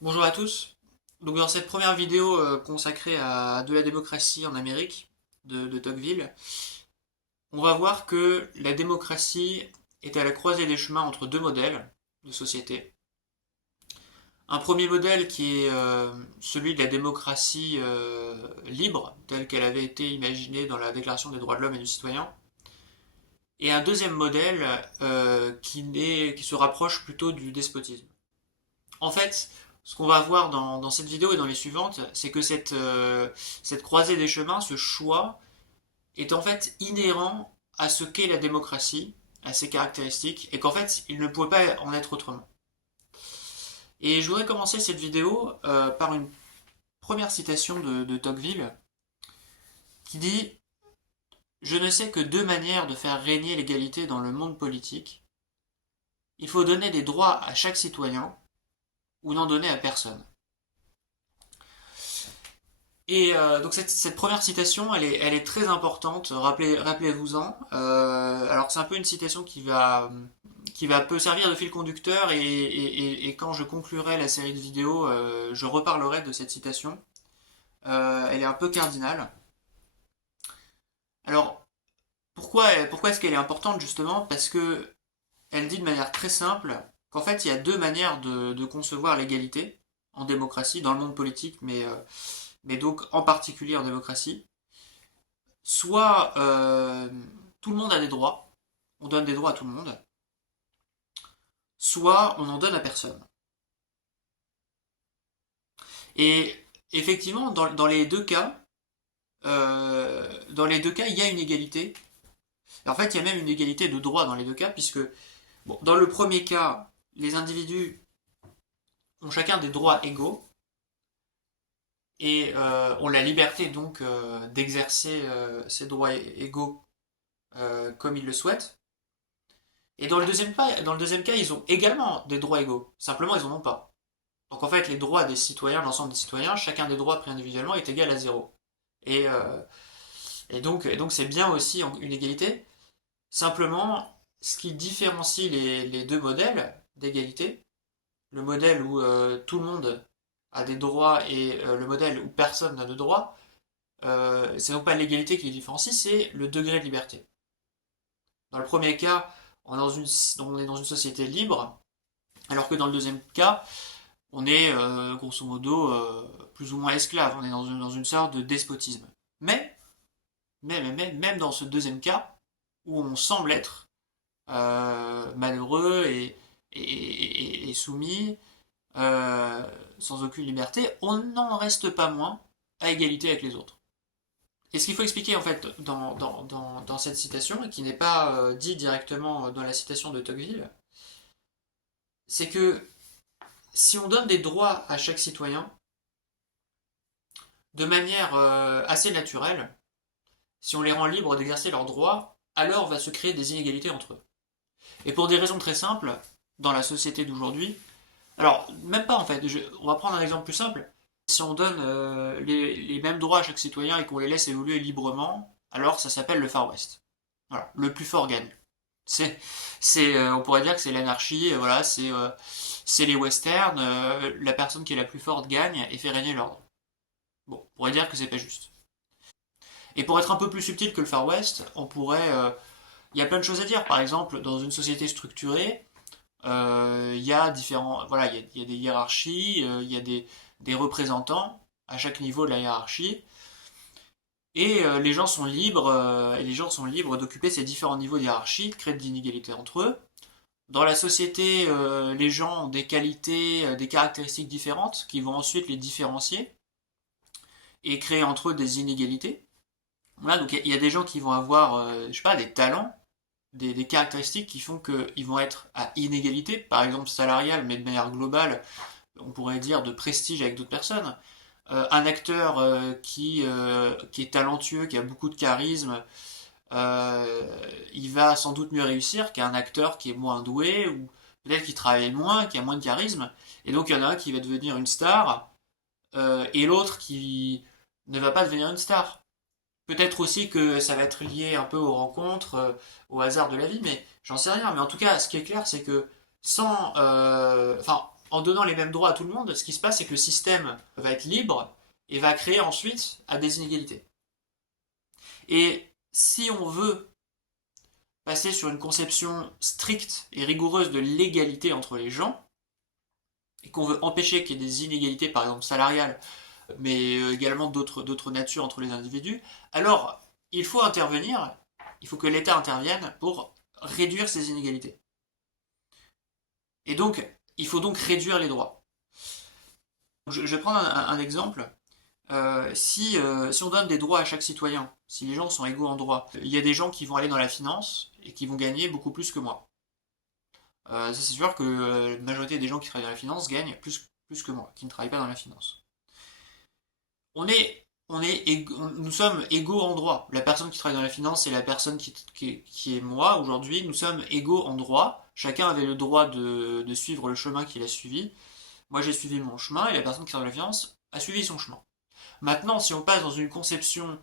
Bonjour à tous. Donc dans cette première vidéo consacrée à de la démocratie en Amérique, de Tocqueville, on va voir que la démocratie est à la croisée des chemins entre deux modèles de société. Un premier modèle qui est celui de la démocratie libre, telle qu'elle avait été imaginée dans la Déclaration des droits de l'homme et du citoyen, et un deuxième modèle qui se rapproche plutôt du despotisme. En fait, ce qu'on va voir dans cette vidéo et dans les suivantes, c'est que cette croisée des chemins, ce choix, est en fait inhérent à ce qu'est la démocratie, à ses caractéristiques, et qu'en fait, il ne pouvait pas en être autrement. Et je voudrais commencer cette vidéo par une première citation de Tocqueville, qui dit: Je ne sais que deux manières de faire régner l'égalité dans le monde politique. Il faut donner des droits à chaque citoyen, ou n'en donner à personne. Et donc cette première citation, elle est très importante, rappelez-vous-en. Alors c'est un peu une citation qui va peu servir de fil conducteur et quand je conclurai la série de vidéos, je reparlerai de cette citation. Elle est un peu cardinale. Alors pourquoi est-ce qu'elle est importante justement? Parce que elle dit de manière très simple qu'en fait il y a deux manières de concevoir l'égalité en démocratie, dans le monde politique, mais donc en particulier en démocratie. Soit tout le monde a des droits, on donne des droits à tout le monde, soit on n'en donne à personne. Et effectivement, dans les deux cas, il y a une égalité. En fait, il y a même une égalité de droits dans les deux cas, puisque bon, dans le premier cas, les individus ont chacun des droits égaux et ont la liberté donc d'exercer ces droits égaux comme ils le souhaitent. Et dans le deuxième cas, ils ont également des droits égaux. Simplement, ils n'en ont pas. Donc en fait, les droits des citoyens, l'ensemble des citoyens, chacun des droits pris individuellement est égal à zéro. Et, euh, et donc c'est bien aussi une égalité. Simplement, ce qui différencie les deux modèles d'égalité, le modèle où tout le monde a des droits et le modèle où personne n'a de droits, c'est donc pas l'égalité qui les différencie, c'est le degré de liberté. Dans le premier cas, on est dans une société libre, alors que dans le deuxième cas, on est grosso modo plus ou moins esclave, on est dans une sorte de despotisme. Mais, même dans ce deuxième cas, où on semble être malheureux et soumis, euh, sans aucune liberté, on n'en reste pas moins à égalité avec les autres. Et ce qu'il faut expliquer en fait dans cette citation, et qui n'est pas dit directement dans la citation de Tocqueville, c'est que si on donne des droits à chaque citoyen, de manière assez naturelle, si on les rend libres d'exercer leurs droits, alors va se créer des inégalités entre eux. Et pour des raisons très simples, dans la société d'aujourd'hui, alors même pas en fait, on va prendre un exemple plus simple. Si on donne les mêmes droits à chaque citoyen et qu'on les laisse évoluer librement, alors ça s'appelle le Far West. Voilà, le plus fort gagne. On pourrait dire que c'est l'anarchie, voilà, c'est les westerns, la personne qui est la plus forte gagne et fait régner l'ordre. Bon, on pourrait dire que c'est pas juste. Et pour être un peu plus subtil que le Far West, on pourrait. Il y a plein de choses à dire. Par exemple, dans une société structurée, il y a différents. Voilà, il y a des hiérarchies, il y a des représentants à chaque niveau de la hiérarchie. Et les gens sont libres d'occuper ces différents niveaux de hiérarchie, de créer de l'inégalité entre eux. Dans la société, les gens ont des qualités, des caractéristiques différentes qui vont ensuite les différencier et créer entre eux des inégalités. Voilà, donc il y a des gens qui vont avoir, je sais pas, des talents, des caractéristiques qui font qu'ils vont être à inégalité, par exemple salariale, mais de manière globale, on pourrait dire de prestige avec d'autres personnes. Un acteur qui est talentueux, qui a beaucoup de charisme, il va sans doute mieux réussir qu'un acteur qui est moins doué, ou peut-être qui travaille moins, qui a moins de charisme. Et donc il y en a un qui va devenir une star, et l'autre qui ne va pas devenir une star. Peut-être aussi que ça va être lié un peu aux rencontres, au hasard de la vie, mais j'en sais rien. Mais en tout cas, ce qui est clair, c'est que sans, enfin, en donnant les mêmes droits à tout le monde, ce qui se passe, c'est que le système va être libre et va créer ensuite à des inégalités. Et si on veut passer sur une conception stricte et rigoureuse de l'égalité entre les gens, et qu'on veut empêcher qu'il y ait des inégalités, par exemple salariales, mais également d'autres natures entre les individus, alors il faut intervenir, il faut que l'État intervienne pour réduire ces inégalités. Et donc, il faut donc réduire les droits. Je vais prendre un exemple. Si on donne des droits à chaque citoyen, si les gens sont égaux en droit, il y a des gens qui vont aller dans la finance et qui vont gagner beaucoup plus que moi. Ça c'est sûr que la majorité des gens qui travaillent dans la finance gagnent plus que moi, qui ne travaillent pas dans la finance. Nous sommes égaux en droit. La personne qui travaille dans la finance et la personne qui est moi aujourd'hui, nous sommes égaux en droit. Chacun avait le droit de suivre le chemin qu'il a suivi. Moi j'ai suivi mon chemin et la personne qui travaille dans la finance a suivi son chemin. Maintenant, si on passe dans une conception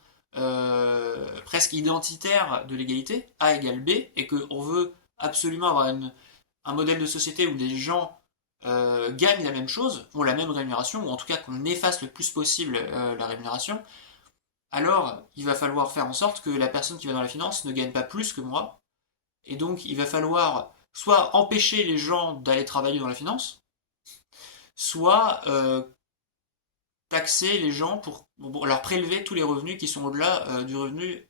presque identitaire de l'égalité, A égale B, et qu'on veut absolument avoir un modèle de société où les gens gagnent la même chose, ont la même rémunération, ou en tout cas qu'on efface le plus possible la rémunération, alors il va falloir faire en sorte que la personne qui va dans la finance ne gagne pas plus que moi, et donc il va falloir soit empêcher les gens d'aller travailler dans la finance, soit taxer les gens pour leur prélever tous les revenus qui sont au-delà du revenu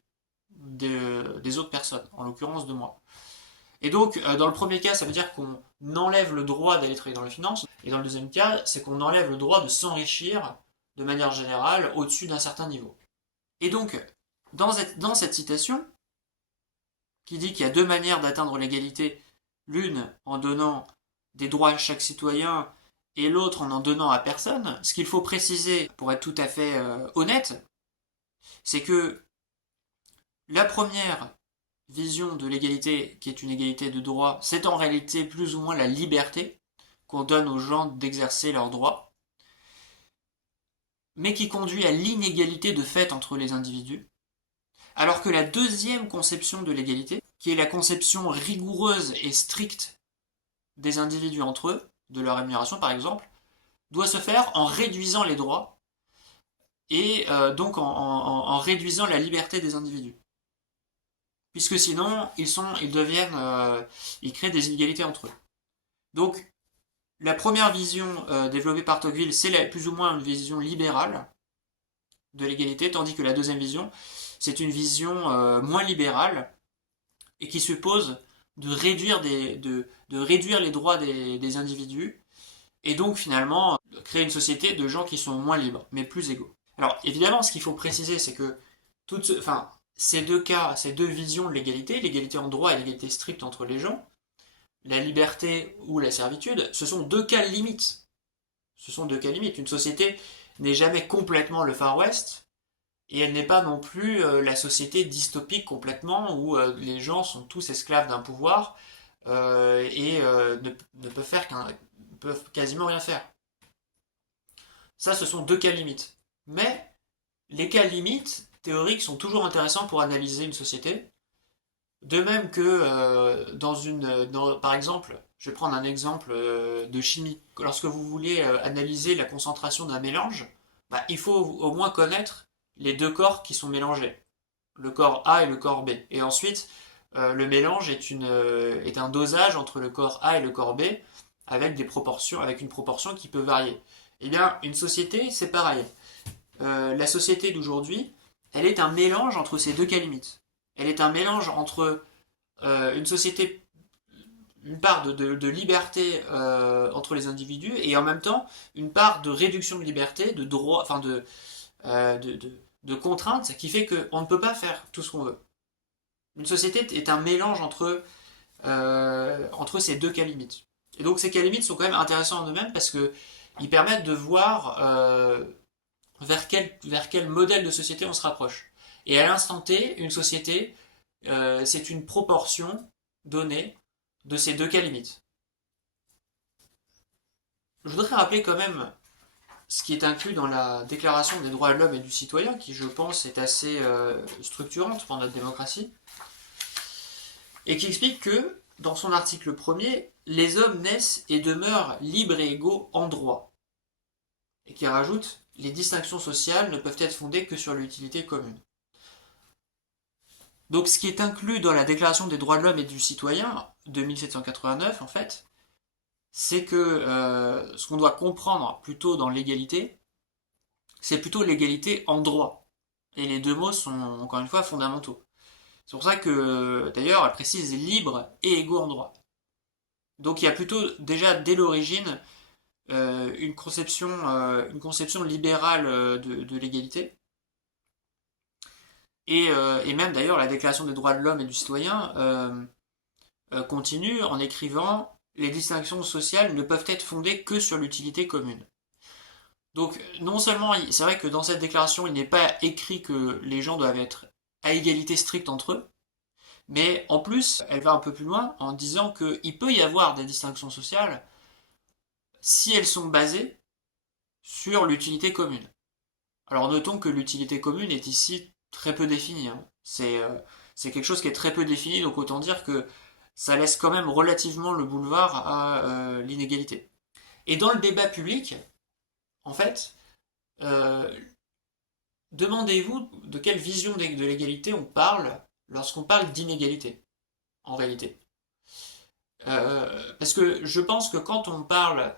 des autres personnes, en l'occurrence de moi. Et donc, dans le premier cas, ça veut dire qu'on enlève le droit d'aller travailler dans la finance, et dans le deuxième cas, c'est qu'on enlève le droit de s'enrichir de manière générale au-dessus d'un certain niveau. Et donc, dans cette citation, qui dit qu'il y a deux manières d'atteindre l'égalité, l'une en donnant des droits à chaque citoyen et l'autre en donnant à personne, ce qu'il faut préciser pour être tout à fait honnête, c'est que la première vision de l'égalité, qui est une égalité de droit, c'est en réalité plus ou moins la liberté qu'on donne aux gens d'exercer leurs droits, mais qui conduit à l'inégalité de fait entre les individus, alors que la deuxième conception de l'égalité, qui est la conception rigoureuse et stricte des individus entre eux, de leur rémunération par exemple, doit se faire en réduisant les droits et donc en réduisant la liberté des individus. Puisque sinon, ils créent des inégalités entre eux. Donc, la première vision développée par Tocqueville, c'est plus ou moins une vision libérale de l'égalité, tandis que la deuxième vision, c'est une vision moins libérale et qui suppose de réduire les droits des individus et donc finalement créer une société de gens qui sont moins libres, mais plus égaux. Alors évidemment, ce qu'il faut préciser, c'est que ces deux cas, ces deux visions de l'égalité en droit et l'égalité stricte entre les gens, la liberté ou la servitude, ce sont deux cas limites. Ce sont deux cas limites. Une société n'est jamais complètement le Far West, et elle n'est pas non plus la société dystopique complètement où les gens sont tous esclaves d'un pouvoir et ne peuvent quasiment rien faire. Ça, ce sont deux cas limites. Mais les cas limites théoriques sont toujours intéressants pour analyser une société. De même que par exemple, je vais prendre un exemple de chimie. Lorsque vous voulez analyser la concentration d'un mélange, il faut au moins connaître les deux corps qui sont mélangés, le corps A et le corps B. Et ensuite, le mélange est un dosage entre le corps A et le corps B avec une proportion qui peut varier. Eh bien, une société, c'est pareil. La société d'aujourd'hui, elle est un mélange entre ces deux cas limites. Elle est un mélange entre une société, une part de liberté entre les individus et en même temps une part de réduction de liberté, de droit, enfin de contraintes qui fait qu'on ne peut pas faire tout ce qu'on veut. Une société est un mélange entre ces deux cas limites. Et donc ces cas limites sont quand même intéressants en eux-mêmes parce qu'ils permettent de voir vers quel modèle de société on se rapproche. Et à l'instant T, une société, c'est une proportion donnée de ces deux cas limites. Je voudrais rappeler quand même ce qui est inclus dans la Déclaration des droits de l'homme et du citoyen, qui je pense est assez structurante pour notre démocratie. et qui explique que, dans son article premier, les hommes naissent et demeurent libres et égaux en droit. Et qui rajoute, les distinctions sociales ne peuvent être fondées que sur l'utilité commune. Donc ce qui est inclus dans la Déclaration des droits de l'homme et du citoyen de 1789, en fait, c'est que ce qu'on doit comprendre plutôt dans l'égalité, c'est plutôt l'égalité en droit. Et les deux mots sont, encore une fois, fondamentaux. C'est pour ça que, d'ailleurs, elle précise libre et égaux en droit. Donc il y a plutôt, déjà dès l'origine, une conception libérale de l'égalité. Et même d'ailleurs, la Déclaration des droits de l'homme et du citoyen continue en écrivant les distinctions sociales ne peuvent être fondées que sur l'utilité commune. Donc, non seulement, c'est vrai que dans cette déclaration, il n'est pas écrit que les gens doivent être à égalité stricte entre eux, mais en plus, elle va un peu plus loin en disant qu'il peut y avoir des distinctions sociales si elles sont basées sur l'utilité commune. Alors notons que l'utilité commune est ici très peu définie, hein. C'est quelque chose qui est très peu défini, donc autant dire que ça laisse quand même relativement le boulevard à l'inégalité. Et dans le débat public, en fait, euh, demandez-vous de quelle vision de l'égalité on parle lorsqu'on parle d'inégalité, en réalité. Parce que je pense que quand on parle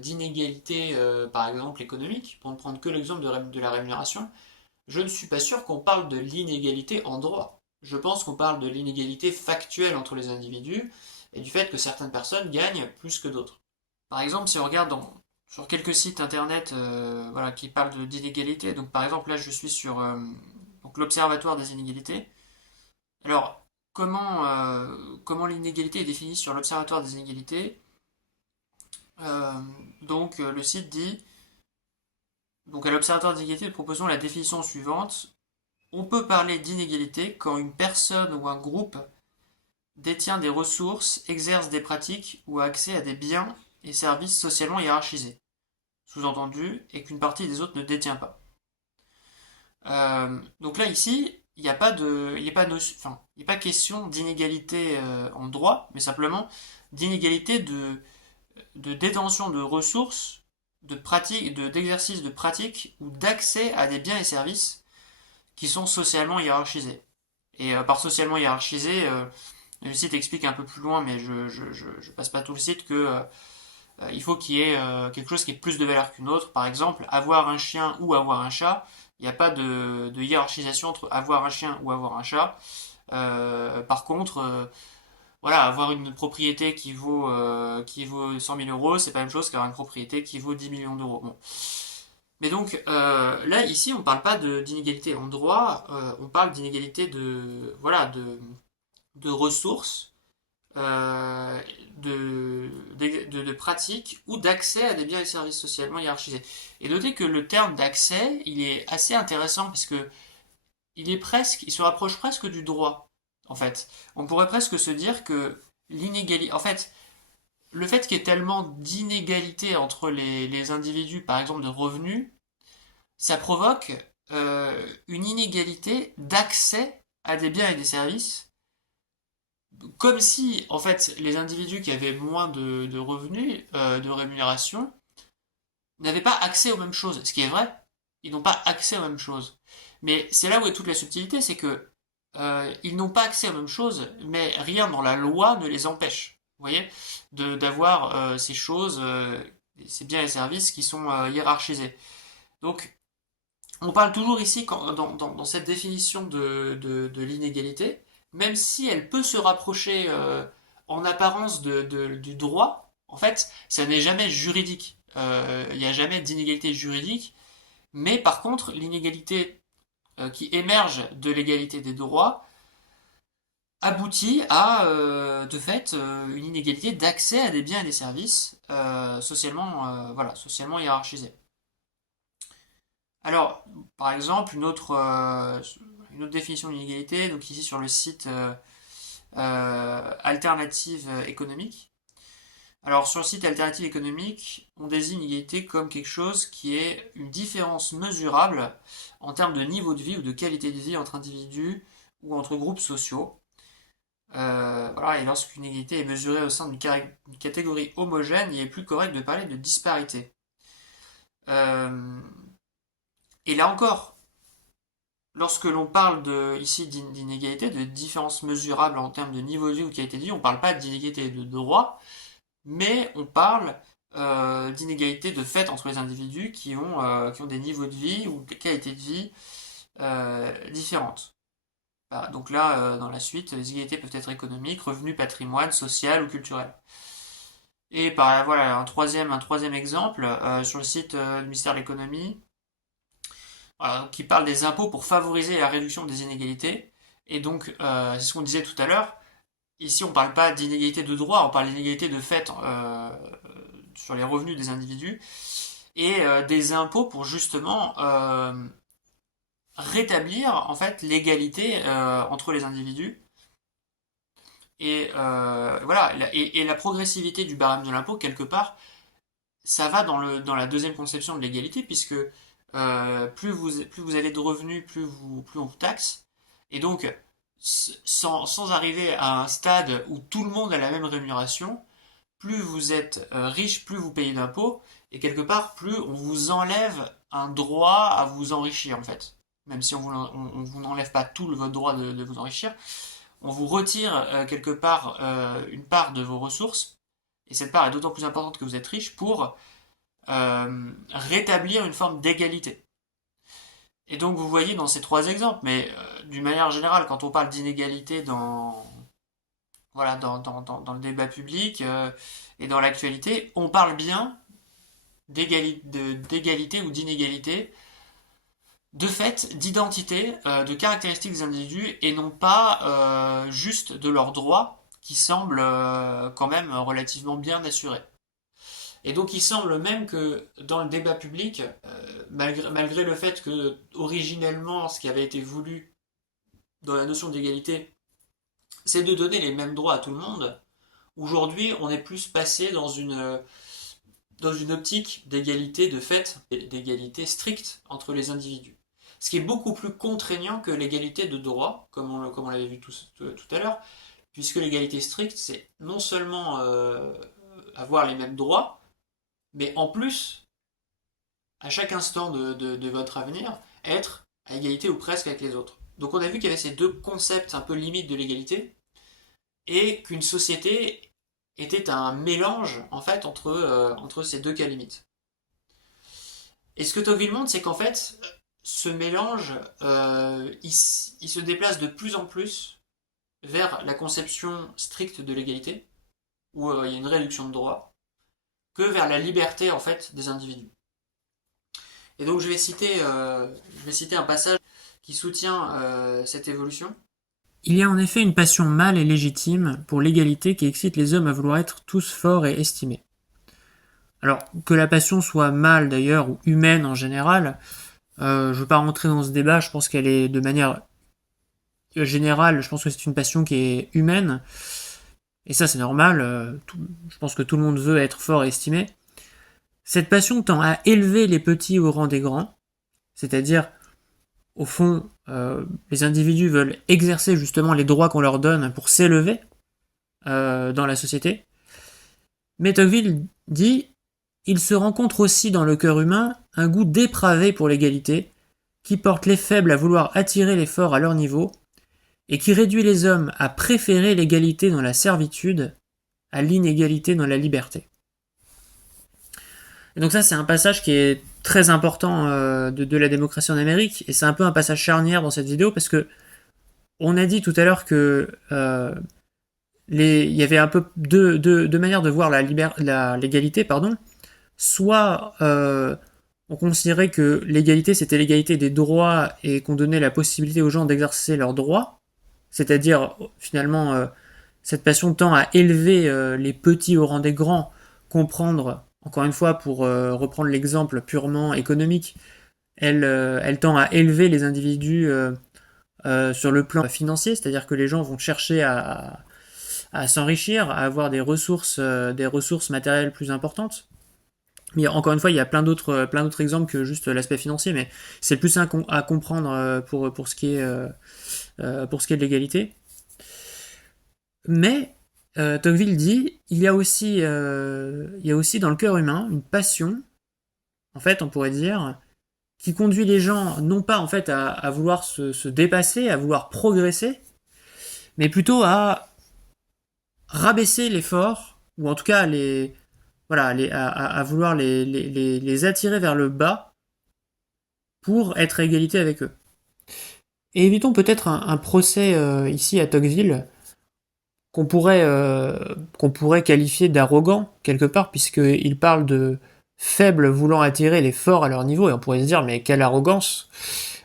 d'inégalité, par exemple économique, pour ne prendre que l'exemple de la rémunération, je ne suis pas sûr qu'on parle de l'inégalité en droit. Je pense qu'on parle de l'inégalité factuelle entre les individus et du fait que certaines personnes gagnent plus que d'autres. Par exemple, si on regarde sur quelques sites internet voilà, qui parlent d'inégalité, donc par exemple là je suis sur donc l'Observatoire des inégalités. Alors, comment l'inégalité est définie sur l'Observatoire des inégalités? Le site dit, donc à l'Observatoire des inégalités, nous proposons la définition suivante. On peut parler d'inégalité quand une personne ou un groupe détient des ressources, exerce des pratiques ou a accès à des biens et services socialement hiérarchisés. Sous-entendu, et qu'une partie des autres ne détient pas. Donc là, ici, il n'y a pas de, il y a pas enfin, il n'y a pas question d'inégalité en droit, mais simplement d'inégalité de détention de ressources, de pratiques, d'exercice de pratiques ou d'accès à des biens et services qui sont socialement hiérarchisés. Et par socialement hiérarchisé, le site explique un peu plus loin, mais je passe pas tout le site que il faut qu'il y ait quelque chose qui ait plus de valeur qu'une autre. Par exemple, avoir un chien ou avoir un chat, il n'y a pas de hiérarchisation entre avoir un chien ou avoir un chat. Par contre, voilà, avoir une propriété qui vaut 100 000 euros, c'est pas la même chose qu'avoir une propriété qui vaut 10 millions d'euros. Bon. Mais donc, là, ici, on ne parle pas d'inégalité en droit, on parle d'inégalité voilà, de ressources, euh, de pratiques ou d'accès à des biens et services socialement hiérarchisés. Et notez que le terme d'accès, il est assez intéressant parce que il se rapproche presque du droit, en fait. On pourrait presque se dire que l'inégalité, en fait, le fait qu'il y ait tellement d'inégalités entre les individus, par exemple de revenus, ça provoque une inégalité d'accès à des biens et des services, comme si, en fait, les individus qui avaient moins de revenus, de rémunération, n'avaient pas accès aux mêmes choses. Ce qui est vrai, ils n'ont pas accès aux mêmes choses. Mais c'est là où est toute la subtilité, c'est que ils n'ont pas accès aux mêmes choses, mais rien dans la loi ne les empêche. Vous voyez, d'avoir ces choses, ces biens et services qui sont hiérarchisés. Donc, on parle toujours ici, dans cette définition de l'inégalité, même si elle peut se rapprocher en apparence du droit, en fait, ça n'est jamais juridique. Il n'y a jamais d'inégalité juridique, mais par contre, l'inégalité qui émerge de l'égalité des droits aboutit à, de fait, une inégalité d'accès à des biens et des services voilà, socialement hiérarchisés. Alors, par exemple, une autre définition de l'inégalité, donc ici sur le site Alternative économique. Alors, sur le site Alternative économique, on désigne l'inégalité comme quelque chose qui est une différence mesurable en termes de niveau de vie ou de qualité de vie entre individus ou entre groupes sociaux. Voilà, et lorsqu'une égalité est mesurée au sein d'une catégorie homogène, il est plus correct de parler de disparité. Euh, et là encore, lorsque l'on parle ici d'inégalité, de différence mesurable en termes de niveau de vie ou de qualité de vie, on ne parle pas d'inégalité de droit, mais on parle d'inégalité de fait entre les individus qui ont des niveaux de vie ou des qualités de vie différentes. Voilà, donc là, dans la suite, les inégalités peuvent être économiques, revenus, patrimoine, social ou culturel. Et voilà, un troisième exemple sur le site du ministère de l'économie, qui parle des impôts pour favoriser la réduction des inégalités. Et donc, c'est ce qu'on disait tout à l'heure. Ici, on ne parle pas d'inégalité de droit, on parle d'inégalité de fait sur les revenus des individus et des impôts pour justement rétablir en fait l'égalité entre les individus. Et voilà, et la progressivité du barème de l'impôt, quelque part, ça va dans la deuxième conception de l'égalité, puisque plus vous avez de revenus, plus on vous taxe. Et donc, sans arriver à un stade où tout le monde a la même rémunération, plus vous êtes riche, plus vous payez d'impôts, et quelque part, plus on vous enlève un droit à vous enrichir, en fait. Même si on vous n'enlève pas tout votre droit de vous enrichir, on vous retire quelque part une part de vos ressources, et cette part est d'autant plus importante que vous êtes riche pour rétablir une forme d'égalité. Et donc vous voyez dans ces trois exemples, mais d'une manière générale, quand on parle d'inégalité voilà, dans le débat public et dans l'actualité, on parle bien d'égalité ou d'inégalité, de fait, d'identité, de caractéristiques des individus, et non pas juste de leurs droits, qui semblent quand même relativement bien assurés. Et donc il semble même que dans le débat public, malgré le fait que originellement ce qui avait été voulu dans la notion d'égalité, c'est de donner les mêmes droits à tout le monde, aujourd'hui on est plus passé dans une optique d'égalité de fait, d'égalité stricte entre les individus. Ce qui est beaucoup plus contraignant que l'égalité de droit, comme on l'avait vu tout à l'heure, puisque l'égalité stricte, c'est non seulement avoir les mêmes droits, mais en plus, à chaque instant de votre avenir, être à égalité ou presque avec les autres. Donc on a vu qu'il y avait ces deux concepts un peu limites de l'égalité, et qu'une société était un mélange en fait entre ces deux cas limites. Et ce que Tocqueville montre, c'est qu'en fait, ce mélange, il se déplace de plus en plus vers la conception stricte de l'égalité, où il y a une réduction de droits, que vers la liberté en fait des individus. Et donc je vais citer un passage qui soutient cette évolution. Il y a en effet une passion mâle et légitime pour l'égalité qui excite les hommes à vouloir être tous forts et estimés. Alors, que la passion soit mâle d'ailleurs, ou humaine en général, je ne veux pas rentrer dans ce débat, je pense qu'elle est de manière générale, je pense que c'est une passion qui est humaine, et ça c'est normal, je pense que tout le monde veut être fort et estimé. Cette passion tend à élever les petits au rang des grands, c'est-à-dire, au fond, les individus veulent exercer justement les droits qu'on leur donne pour s'élever dans la société. Mais Tocqueville dit il se rencontre aussi dans le cœur humain un goût dépravé pour l'égalité, qui porte les faibles à vouloir attirer les forts à leur niveau, et qui réduit les hommes à préférer l'égalité dans la servitude à l'inégalité dans la liberté. Et donc ça, c'est un passage qui est très important de la démocratie en Amérique, et c'est un peu un passage charnière dans cette vidéo, parce que on a dit tout à l'heure que il y avait un peu deux manières de voir l'égalité, pardon. Soit on considérait que l'égalité c'était l'égalité des droits et qu'on donnait la possibilité aux gens d'exercer leurs droits, c'est-à-dire finalement cette passion tend à élever les petits au rang des grands, comprendre, encore une fois pour reprendre l'exemple purement économique, elle tend à élever les individus sur le plan financier, c'est-à-dire que les gens vont chercher à s'enrichir, à avoir des ressources matérielles plus importantes. Mais encore une fois, il y a plein d'autres exemples que juste l'aspect financier, mais c'est plus à comprendre pour ce qui est de l'égalité. Mais Tocqueville dit, il y a aussi dans le cœur humain une passion, en fait, on pourrait dire, qui conduit les gens non pas en fait à vouloir se dépasser, à vouloir progresser, mais plutôt à rabaisser les forts, ou en tout cas voilà, à vouloir les attirer vers le bas pour être à égalité avec eux. Et évitons peut-être un procès ici à Tocqueville qu'on pourrait qualifier d'arrogant quelque part, puisqu'il parle de faibles voulant attirer les forts à leur niveau, et on pourrait se dire mais quelle arrogance.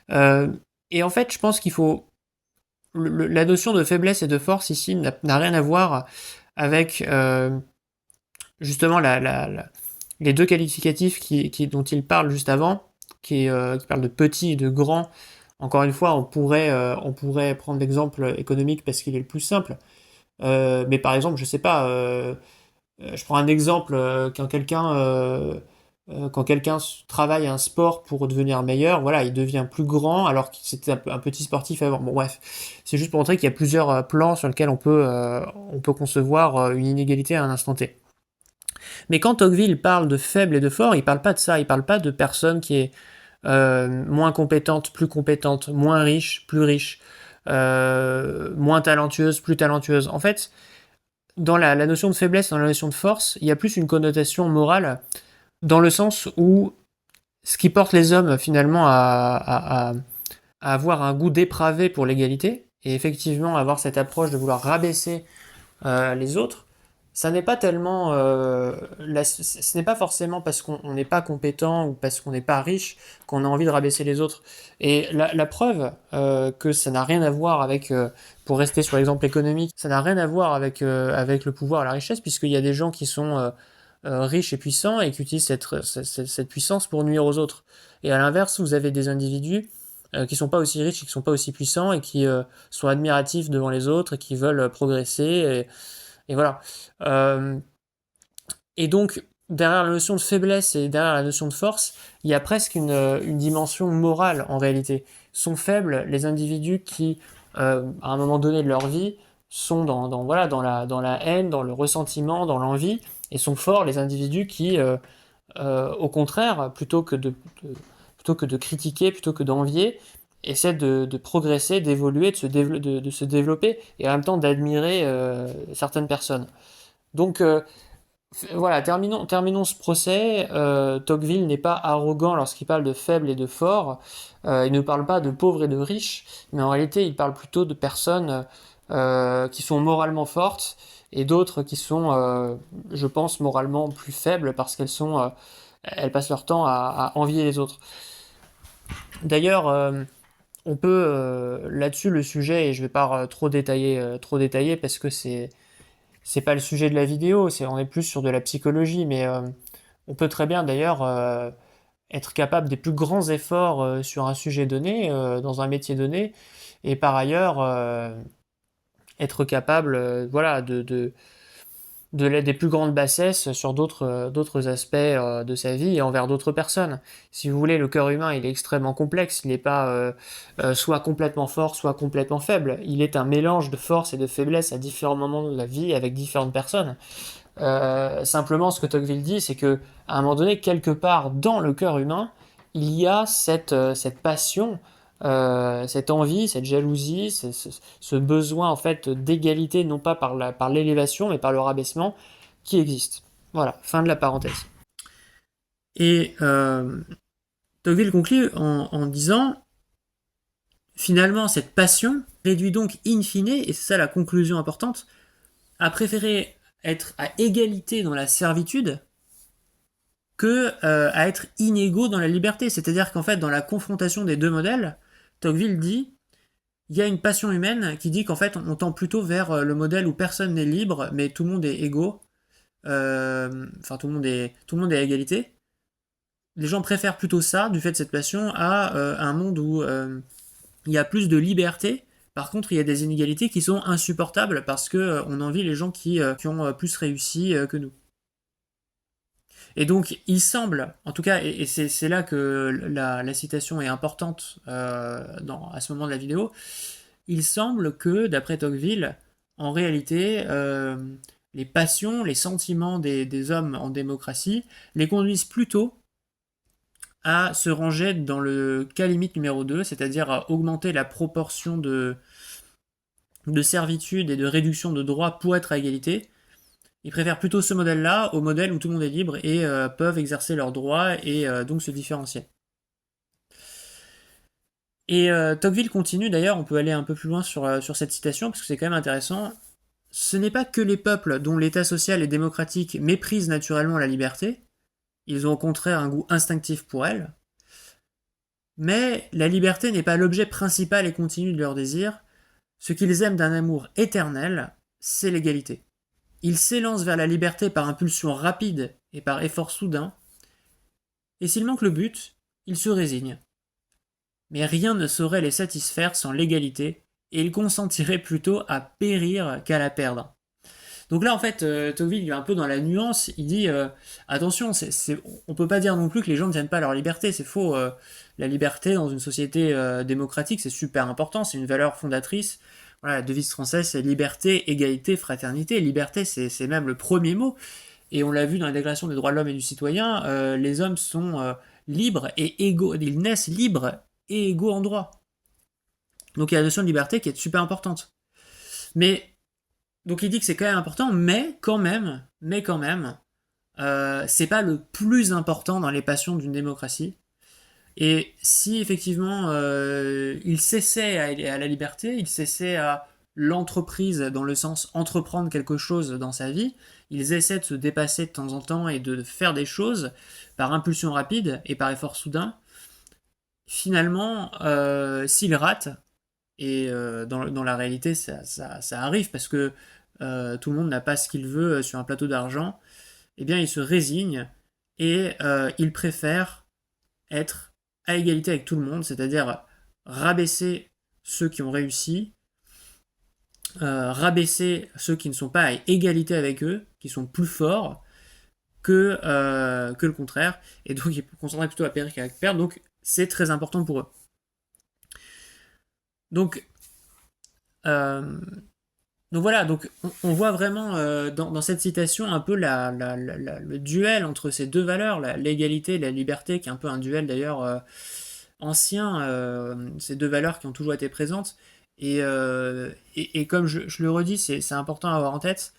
Euh, et en fait, je pense qu'il faut la notion de faiblesse et de force ici n'a rien à voir avec justement les deux qualificatifs dont il parle juste avant, qui parle de petit et de grand. Encore une fois, on pourrait prendre l'exemple économique parce qu'il est le plus simple. Mais par exemple, je sais pas, je prends un exemple quand quelqu'un travaille un sport pour devenir meilleur, voilà, il devient plus grand alors que c'était un petit sportif avant. Bon, bref, c'est juste pour montrer qu'il y a plusieurs plans sur lesquels on peut concevoir une inégalité à un instant T. Mais quand Tocqueville parle de faible et de fort, il parle pas de ça, il parle pas de personne qui est moins compétente, moins riche, plus riche, moins talentueuse, plus talentueuse. En fait, dans la notion de faiblesse, dans la notion de force, il y a plus une connotation morale, dans le sens où ce qui porte les hommes finalement à avoir un goût dépravé pour l'égalité, et effectivement avoir cette approche de vouloir rabaisser les autres, ça n'est pas tellement, ce n'est pas forcément parce qu'on n'est pas compétent ou parce qu'on n'est pas riche qu'on a envie de rabaisser les autres. Et la preuve que ça n'a rien à voir avec, pour rester sur l'exemple économique, ça n'a rien à voir avec le pouvoir et la richesse, puisqu'il y a des gens qui sont riches et puissants et qui utilisent cette puissance pour nuire aux autres. Et à l'inverse, vous avez des individus qui sont pas aussi riches et qui sont pas aussi puissants et qui sont admiratifs devant les autres et qui veulent progresser et voilà. Euh, et donc, derrière la notion de faiblesse et derrière la notion de force, il y a presque une dimension morale en réalité. Sont faibles les individus qui, à un moment donné de leur vie, sont voilà, dans la haine, dans le ressentiment, dans l'envie, et sont forts les individus qui, au contraire, plutôt que de critiquer, plutôt que d'envier, essaient de progresser, d'évoluer, de se développer, et en même temps d'admirer certaines personnes. Donc voilà, terminons ce procès. Tocqueville n'est pas arrogant lorsqu'il parle de faibles et de forts. Il ne parle pas de pauvres et de riches, mais en réalité, il parle plutôt de personnes qui sont moralement fortes et d'autres qui sont, je pense, moralement plus faibles parce elles passent leur temps à envier les autres. D'ailleurs, on peut là-dessus le sujet, et je vais pas trop détailler parce que c'est pas le sujet de la vidéo, on est plus sur de la psychologie, mais on peut très bien d'ailleurs être capable des plus grands efforts sur un sujet donné, dans un métier donné, et par ailleurs être capable voilà, des plus grandes bassesses sur d'autres aspects de sa vie et envers d'autres personnes. Si vous voulez, le cœur humain, il est extrêmement complexe, il n'est pas soit complètement fort, soit complètement faible. Il est un mélange de force et de faiblesse à différents moments de la vie avec différentes personnes. Simplement, ce que Tocqueville dit, c'est que à un moment donné, quelque part dans le cœur humain, il y a cette passion, cette envie, cette jalousie, ce besoin en fait d'égalité, non pas par l'élévation, mais par le rabaissement, qui existe. Voilà, fin de la parenthèse. Et Tocqueville conclut en disant, finalement, cette passion réduit donc in fine, et c'est ça la conclusion importante, à préférer être à égalité dans la servitude que à être inégaux dans la liberté. C'est-à-dire qu'en fait, dans la confrontation des deux modèles, Tocqueville dit il y a une passion humaine qui dit qu'en fait, on tend plutôt vers le modèle où personne n'est libre, mais tout le monde est égaux. Enfin, tout le monde est à égalité. Les gens préfèrent plutôt ça, du fait de cette passion, à un monde où il y a plus de liberté. Par contre, il y a des inégalités qui sont insupportables parce que on envie les gens qui ont plus réussi que nous. Et donc, il semble, en tout cas, et c'est là que la citation est importante à ce moment de la vidéo, il semble que, d'après Tocqueville, en réalité, les passions, les sentiments des hommes en démocratie les conduisent plutôt à se ranger dans le cas limite numéro 2, c'est-à-dire à augmenter la proportion de servitude et de réduction de droits pour être à égalité. Ils préfèrent plutôt ce modèle-là au modèle où tout le monde est libre et peuvent exercer leurs droits et donc se différencier. Et Tocqueville continue d'ailleurs, on peut aller un peu plus loin sur cette citation parce que c'est quand même intéressant. Ce n'est pas que les peuples dont l'état social et démocratique méprisent naturellement la liberté, ils ont au contraire un goût instinctif pour elle, mais la liberté n'est pas l'objet principal et continu de leur désir. Ce qu'ils aiment d'un amour éternel, c'est l'égalité. Ils s'élancent vers la liberté par impulsion rapide et par effort soudain, et s'il manque le but, ils se résignent. Mais rien ne saurait les satisfaire sans l'égalité, et ils consentiraient plutôt à périr qu'à la perdre. Donc là, en fait, Tocqueville il est un peu dans la nuance. Il dit attention, on peut pas dire non plus que les gens ne tiennent pas leur liberté. C'est faux. La liberté dans une société démocratique, c'est super important. C'est une valeur fondatrice. Voilà, la devise française, c'est liberté, égalité, fraternité. Liberté, c'est même le premier mot. Et on l'a vu dans la Déclaration des droits de l'homme et du citoyen. Les hommes sont libres et égaux. Ils naissent libres et égaux en droit. Donc il y a la notion de liberté qui est super importante. Mais donc il dit que c'est quand même important, mais quand même, c'est pas le plus important dans les passions d'une démocratie. Et si effectivement il s'essaie à la liberté, il s'essaie à l'entreprise dans le sens entreprendre quelque chose dans sa vie, ils essaient de se dépasser de temps en temps et de faire des choses par impulsion rapide et par effort soudain. Finalement, s'ils ratent, et dans la réalité ça arrive parce que tout le monde n'a pas ce qu'il veut sur un plateau d'argent, eh bien il se résigne et il préfère être à égalité avec tout le monde, c'est-à-dire rabaisser ceux qui ont réussi, rabaisser ceux qui ne sont pas à égalité avec eux, qui sont plus forts que le contraire, et donc ils peuvent concentrer plutôt à périr qu'à perdre, donc c'est très important pour eux. Donc, euh, donc voilà, donc on voit vraiment dans cette citation un peu le duel entre ces deux valeurs, l'égalité et la liberté, qui est un peu un duel d'ailleurs ancien, ces deux valeurs qui ont toujours été présentes. Et comme je le redis, c'est important à avoir en tête,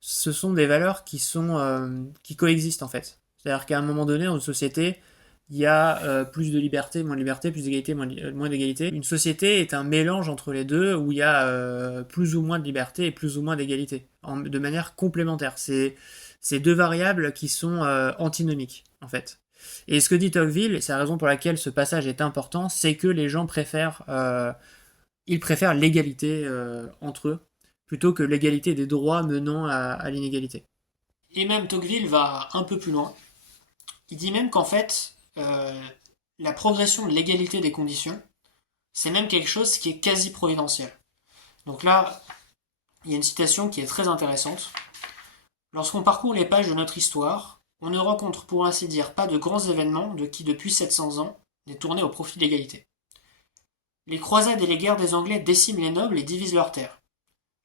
ce sont des valeurs qui coexistent en fait. C'est-à-dire qu'à un moment donné, dans une société, il y a plus de liberté, plus d'égalité, moins d'égalité. Une société est un mélange entre les deux où il y a plus ou moins de liberté et plus ou moins d'égalité, de manière complémentaire. C'est deux variables qui sont antinomiques, en fait. Et ce que dit Tocqueville, et c'est la raison pour laquelle ce passage est important, c'est que les gens ils préfèrent l'égalité entre eux, plutôt que l'égalité des droits menant à l'inégalité. Et même Tocqueville va un peu plus loin. Il dit même qu'en fait, la progression de l'égalité des conditions, c'est même quelque chose qui est quasi providentiel. Donc là, il y a une citation qui est très intéressante. Lorsqu'on parcourt les pages de notre histoire, on ne rencontre pour ainsi dire pas de grands événements de qui depuis 700 ans n'est tourné au profit de l'égalité. Les croisades et les guerres des Anglais déciment les nobles et divisent leurs terres.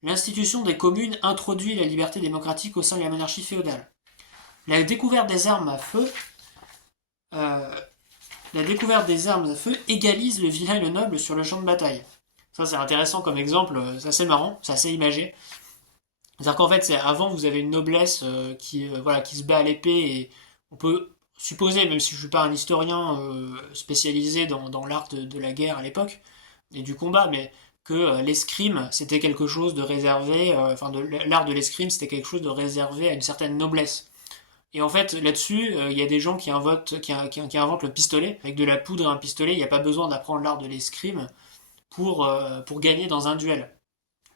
L'institution des communes introduit la liberté démocratique au sein de la monarchie féodale. La découverte des armes à feu égalise le vilain et le noble sur le champ de bataille. Ça, c'est intéressant comme exemple, c'est assez marrant, c'est assez imagé. C'est-à-dire qu'en fait, avant, vous avez une noblesse qui se bat à l'épée, et on peut supposer, même si je ne suis pas un historien spécialisé dans l'art de la guerre à l'époque, et du combat, mais que l'escrime, c'était quelque chose de réservé, l'art de l'escrime, c'était quelque chose de réservé à une certaine noblesse. Et en fait, là-dessus, il y a des gens qui inventent le pistolet. Avec de la poudre et un pistolet, il n'y a pas besoin d'apprendre l'art de l'escrime pour gagner dans un duel.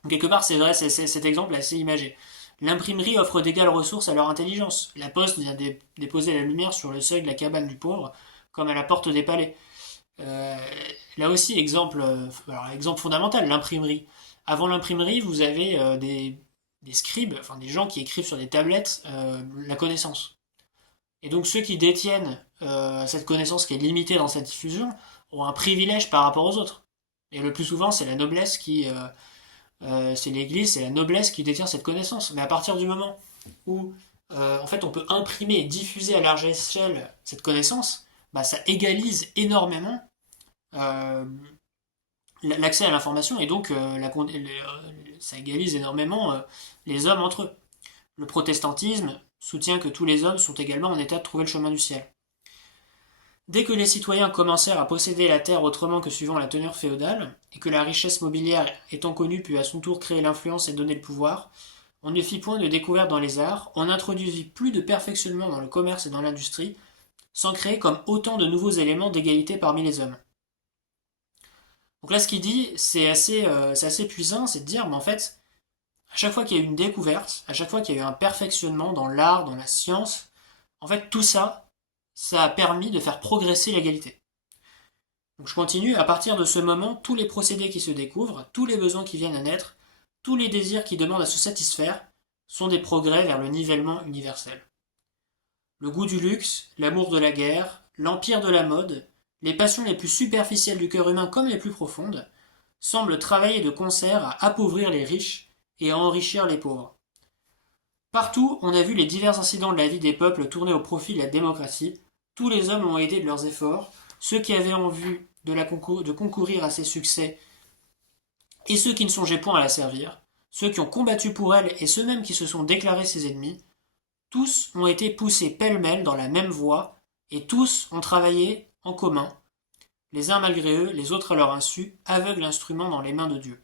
Quelque part, c'est vrai, cet exemple est assez imagé. L'imprimerie offre d'égales ressources à leur intelligence. La poste vient déposer la lumière sur le seuil de la cabane du pauvre, comme à la porte des palais. Euh, Là aussi, exemple fondamental, l'imprimerie. Avant l'imprimerie, vous avez des scribes, enfin des gens qui écrivent sur des tablettes la connaissance. Et donc ceux qui détiennent cette connaissance qui est limitée dans cette diffusion ont un privilège par rapport aux autres. Et le plus souvent, c'est la noblesse c'est l'Église, c'est la noblesse qui détient cette connaissance. Mais à partir du moment où en fait on peut imprimer et diffuser à large échelle cette connaissance, bah, ça égalise énormément euh, l'accès à l'information et donc ça égalise énormément les hommes entre eux. Le protestantisme soutient que tous les hommes sont également en état de trouver le chemin du ciel. Dès que les citoyens commencèrent à posséder la terre autrement que suivant la tenure féodale, et que la richesse mobilière étant connue put à son tour créer l'influence et donner le pouvoir, on ne fit point de découverte dans les arts, on n'introduisit plus de perfectionnement dans le commerce et dans l'industrie, sans créer comme autant de nouveaux éléments d'égalité parmi les hommes. Donc là, ce qu'il dit, c'est assez puissant, c'est de dire, mais en fait, à chaque fois qu'il y a eu une découverte, à chaque fois qu'il y a eu un perfectionnement dans l'art, dans la science, en fait, tout ça, ça a permis de faire progresser l'égalité. Donc je continue, à partir de ce moment, tous les procédés qui se découvrent, tous les besoins qui viennent à naître, tous les désirs qui demandent à se satisfaire, sont des progrès vers le nivellement universel. Le goût du luxe, l'amour de la guerre, l'empire de la mode, les passions les plus superficielles du cœur humain comme les plus profondes, semblent travailler de concert à appauvrir les riches et à enrichir les pauvres. Partout, on a vu les divers incidents de la vie des peuples tourner au profit de la démocratie. Tous les hommes ont aidé de leurs efforts. Ceux qui avaient en vue de concourir à ses succès et ceux qui ne songeaient point à la servir. Ceux qui ont combattu pour elle et ceux mêmes qui se sont déclarés ses ennemis. Tous ont été poussés pêle-mêle dans la même voie et tous ont travaillé en commun, les uns malgré eux, les autres à leur insu, aveugles instruments dans les mains de Dieu.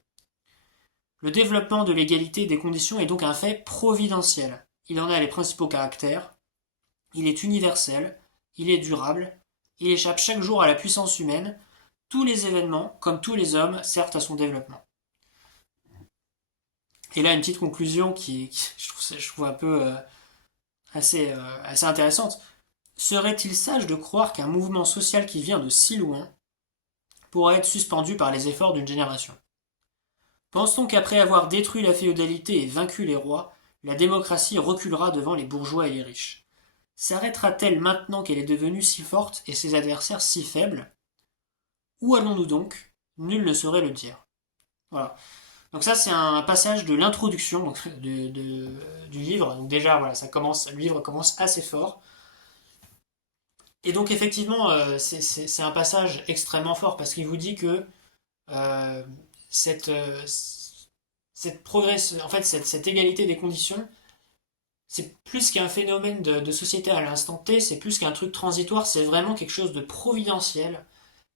Le développement de l'égalité des conditions est donc un fait providentiel. Il en a les principaux caractères, il est universel, il est durable, il échappe chaque jour à la puissance humaine, tous les événements, comme tous les hommes, servent à son développement. Et là, une petite conclusion je trouve un peu assez intéressante. Serait-il sage de croire qu'un mouvement social qui vient de si loin pourrait être suspendu par les efforts d'une génération? Pense-t-on qu'après avoir détruit la féodalité et vaincu les rois, la démocratie reculera devant les bourgeois et les riches? S'arrêtera-t-elle maintenant qu'elle est devenue si forte et ses adversaires si faibles? Où allons-nous donc? Nul ne saurait le dire. Voilà. Donc ça, c'est un passage de l'introduction du livre. Donc déjà, voilà, le livre commence assez fort. Et donc effectivement, c'est un passage extrêmement fort parce qu'il vous dit que euh, cette, euh, en fait, cette égalité des conditions, c'est plus qu'un phénomène de société à l'instant T, c'est plus qu'un truc transitoire, c'est vraiment quelque chose de providentiel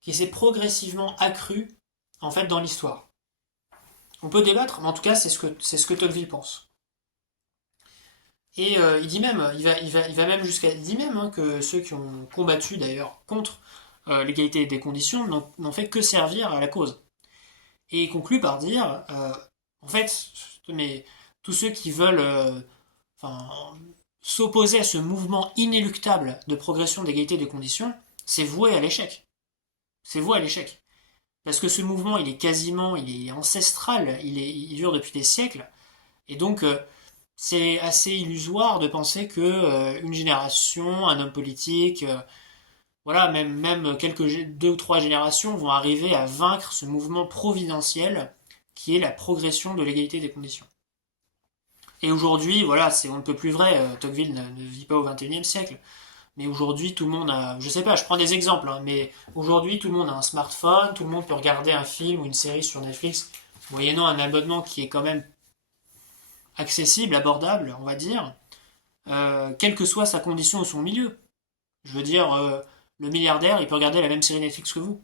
qui s'est progressivement accru en fait dans l'histoire. On peut débattre, mais en tout cas, c'est ce que Tocqueville pense. Et il dit même, il va même jusqu'à, il dit même que ceux qui ont combattu d'ailleurs contre l'égalité des conditions n'ont fait que servir à la cause. Et il conclut par dire, en fait, mais tous ceux qui veulent enfin, s'opposer à ce mouvement inéluctable de progression d'égalité des conditions, c'est voué à l'échec. C'est voué à l'échec. Parce que ce mouvement, il est ancestral, il dure depuis des siècles, et donc c'est assez illusoire de penser que une génération, un homme politique, voilà, même deux ou trois générations vont arriver à vaincre ce mouvement providentiel qui est la progression de l'égalité des conditions. Et aujourd'hui, voilà, on ne peut plus vrai. Tocqueville ne vit pas au XXIe siècle. Mais aujourd'hui, tout le monde a. Je sais pas, je prends des exemples, hein, mais aujourd'hui, tout le monde a un smartphone, tout le monde peut regarder un film ou une série sur Netflix, moyennant un abonnement qui est quand même accessible, abordable, on va dire, quelle que soit sa condition ou son milieu. Je veux dire, le milliardaire, il peut regarder la même série Netflix que vous.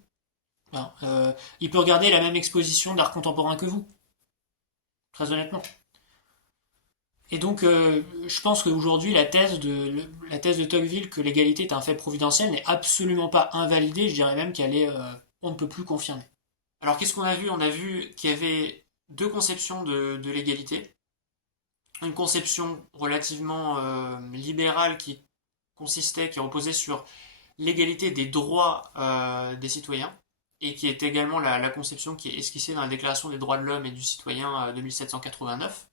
Enfin, il peut regarder la même exposition d'art contemporain que vous, très honnêtement. Et donc, je pense qu'aujourd'hui, la thèse de Tocqueville que l'égalité est un fait providentiel n'est absolument pas invalidée, je dirais même qu'elle est, on ne peut plus confirmer. Alors, qu'est-ce qu'on a vu? On a vu qu'il y avait deux conceptions de l'égalité. Une conception relativement libérale qui reposait sur l'égalité des droits des citoyens, et qui est également la conception qui est esquissée dans la Déclaration des droits de l'homme et du citoyen de 1789,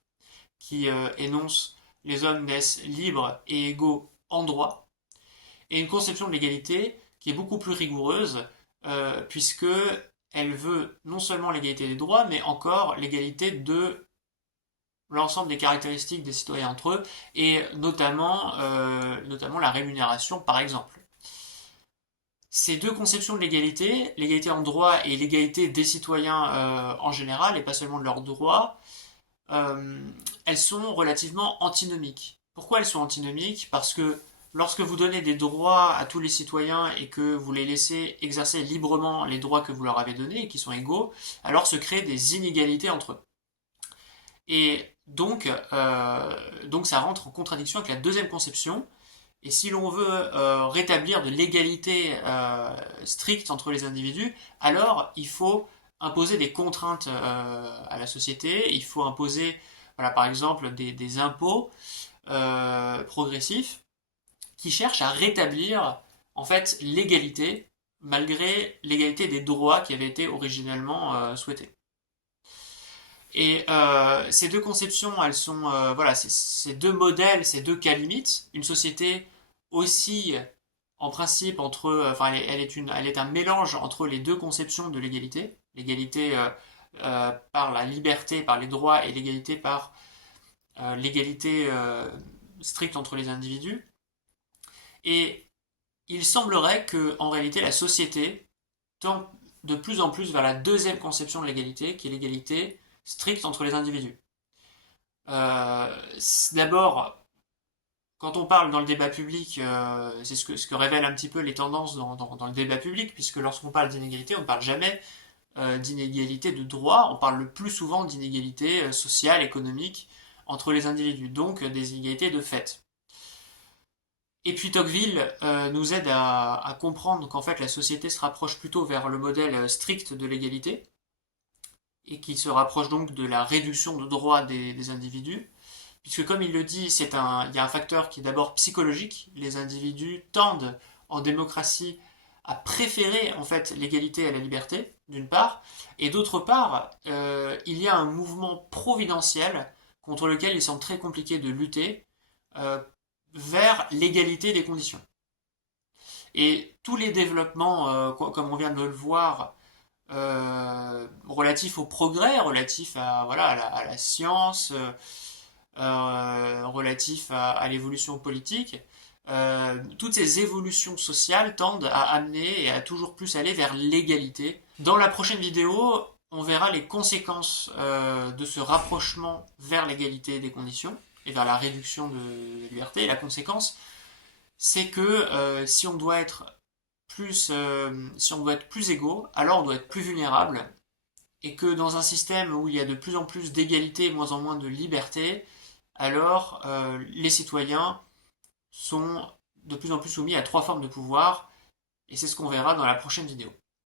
qui énonce les hommes naissent libres et égaux en droit, et une conception de l'égalité qui est beaucoup plus rigoureuse, puisque elle veut non seulement l'égalité des droits, mais encore l'égalité de l'ensemble des caractéristiques des citoyens entre eux, et notamment la rémunération, par exemple. Ces deux conceptions de l'égalité, l'égalité en droit et l'égalité des citoyens en général, et pas seulement de leurs droits, euh, elles sont relativement antinomiques. Pourquoi elles sont antinomiques? Parce que lorsque vous donnez des droits à tous les citoyens et que vous les laissez exercer librement les droits que vous leur avez donnés et qui sont égaux, alors se créent des inégalités entre eux. Et donc ça rentre en contradiction avec la deuxième conception. Et si l'on veut rétablir de l'égalité stricte entre les individus, alors il faut imposer des contraintes à la société, il faut imposer, voilà, par exemple, des impôts progressifs qui cherchent à rétablir en fait l'égalité malgré l'égalité des droits qui avaient été originellement souhaités. Et ces deux conceptions, elles sont, voilà, ces deux modèles, ces deux cas limites. Une société aussi, en principe, entre, enfin, elle est un mélange entre les deux conceptions de l'égalité. L'égalité par la liberté, par les droits, et l'égalité par l'égalité stricte entre les individus. Et il semblerait que, en réalité, la société tend de plus en plus vers la deuxième conception de l'égalité, qui est l'égalité stricte entre les individus. D'abord, quand on parle dans le débat public, c'est ce que révèlent un petit peu les tendances dans le débat public, puisque lorsqu'on parle d'inégalité, on ne parle jamais d'inégalité de droit, on parle le plus souvent d'inégalité sociale, économique entre les individus, donc des inégalités de fait. Et puis Tocqueville nous aide à comprendre qu'en fait la société se rapproche plutôt vers le modèle strict de l'égalité, et qui se rapproche donc de la réduction de droits des individus, puisque comme il le dit, il y a un facteur qui est d'abord psychologique. Les individus tendent en démocratie à préférer en fait l'égalité à la liberté, d'une part, et d'autre part, il y a un mouvement providentiel contre lequel il semble très compliqué de lutter euh, vers l'égalité des conditions. Et tous les développements, comme on vient de le voir, relatifs au progrès, relatifs à, voilà, à la science, relatifs à l'évolution politique, toutes ces évolutions sociales tendent à amener et à toujours plus aller vers l'égalité. Dans la prochaine vidéo, on verra les conséquences de ce rapprochement vers l'égalité des conditions et vers la réduction de liberté. Et la conséquence, c'est que si on doit être plus égaux, alors on doit être plus vulnérable, et que dans un système où il y a de plus en plus d'égalité et moins en moins de liberté, alors les citoyens sont de plus en plus soumis à trois formes de pouvoir, et c'est ce qu'on verra dans la prochaine vidéo.